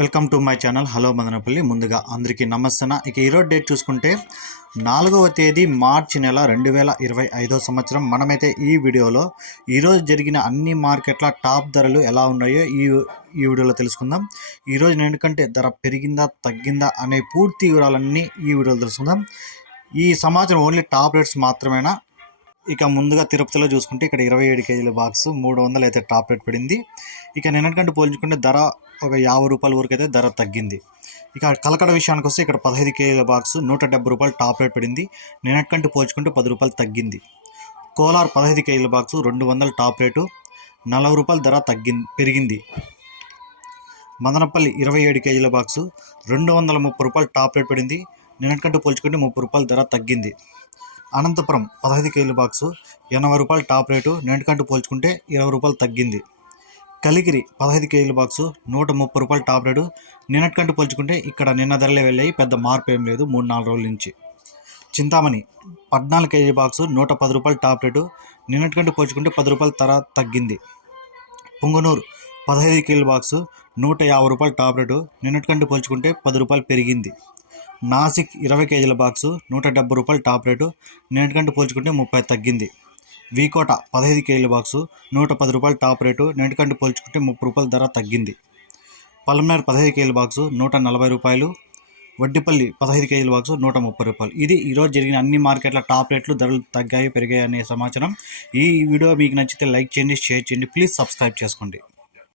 Welcome to my channel. Hello Madanapalle. ముందుగా అందరికీ నమస్తన ఇక ఈరోజు డేట్ చూసుకుంటే నాలుగవ తేదీ మార్చి నెల రెండు వేల ఇరవై ఐదో సంవత్సరం. మనమైతే ఈ వీడియోలో ఈరోజు జరిగిన అన్ని మార్కెట్ల టాప్ ధరలు ఎలా ఉన్నాయో ఈ ఈ వీడియోలో తెలుసుకుందాం. ఈరోజు ఎందుకంటే ధర పెరిగిందా తగ్గిందా అనే పూర్తి వివరాలన్నీ ఈ వీడియోలో తెలుసుకుందాం. ఈ సమాచారం ఓన్లీ టాప్ రేట్స్ మాత్రమేనా? ఇక ముందుగా తిరుపతిలో చూసుకుంటే ఇక్కడ ఇరవై ఏడు కేజీల బాక్స్ మూడు వందలు అయితే టాప్ రేట్ పడింది. ఇక నిన్నటికంటే పోల్చుకుంటే ధర ఒక యాభై రూపాయల వరకు అయితే ధర తగ్గింది. ఇక కలకడ విషయానికి వస్తే ఇక్కడ పదహైదు కేజీల బాక్స్ నూట డెబ్బై రూపాయలు టాప్ రేట్ పడింది. నిన్నటికంటే పోల్చుకుంటే పది రూపాయలు తగ్గింది. కోలార్ పదహైదు కేజీల బాక్స్ రెండు వందల టాప్ రేటు నలభై రూపాయల ధర తగ్గింది పెరిగింది. మదనపల్లి ఇరవై ఏడు కేజీల బాక్సు రెండు వందల ముప్పై రూపాయలు టాప్ రేట్ పడింది. నిన్నటికంటే పోల్చుకుంటే ముప్పై రూపాయల ధర తగ్గింది. అనంతపురం పదహైదు కేజీల బాక్సు ఎనభై రూపాయలు టాప్ రేటు నిన్నటికంటే పోల్చుకుంటే ఇరవై రూపాయలు తగ్గింది. కలిగిరి పదహైదు కేజీల బాక్సు నూట ముప్పై రూపాయలు టాప్ రేటు నిన్నటికంటే పోల్చుకుంటే ఇక్కడ నిన్న ధరలే వెళ్ళాయి పెద్ద మార్పు ఏం లేదు మూడు నాలుగు రోజుల నుంచి. చింతామణి పద్నాలుగు కేజీ బాక్సు నూట పది రూపాయలు టాప్ రేటు నిన్నటికంటే పోల్చుకుంటే పది రూపాయలు ధర తగ్గింది. పుంగనూరు పదహైదు కేజీల బాక్సు నూట యాభై రూపాయలు టాప్ రేటు నిన్నటికంటే పోల్చుకుంటే పది రూపాయలు పెరిగింది. నాసిక్ ఇరవై కేజీల బాక్సు నూట డెబ్బై రూపాయలు టాప్ రేటు నేటికంటే పోల్చుకుంటే ముప్పై తగ్గింది. వీకోట పదహైదు కేజీల బాక్సు నూట పది రూపాయలు టాప్ రేటు నేటికంటే పోల్చుకుంటే ముప్పై రూపాయల ధర తగ్గింది. పల్మనేర్ పదహైదు కేజీల బాక్సు నూట నలభై రూపాయలు వడ్డిపల్లి పదహైదు కేజీల బాక్సు నూట ముప్పై రూపాయలు. ఇది ఈరోజు జరిగిన అన్ని మార్కెట్ల టాప్ రేట్లు ధరలు తగ్గాయి పెరిగాయి అనే సమాచారం. ఈ వీడియో మీకు నచ్చితే లైక్ చేయండి షేర్ చేయండి ప్లీజ్ సబ్స్క్రైబ్ చేసుకోండి.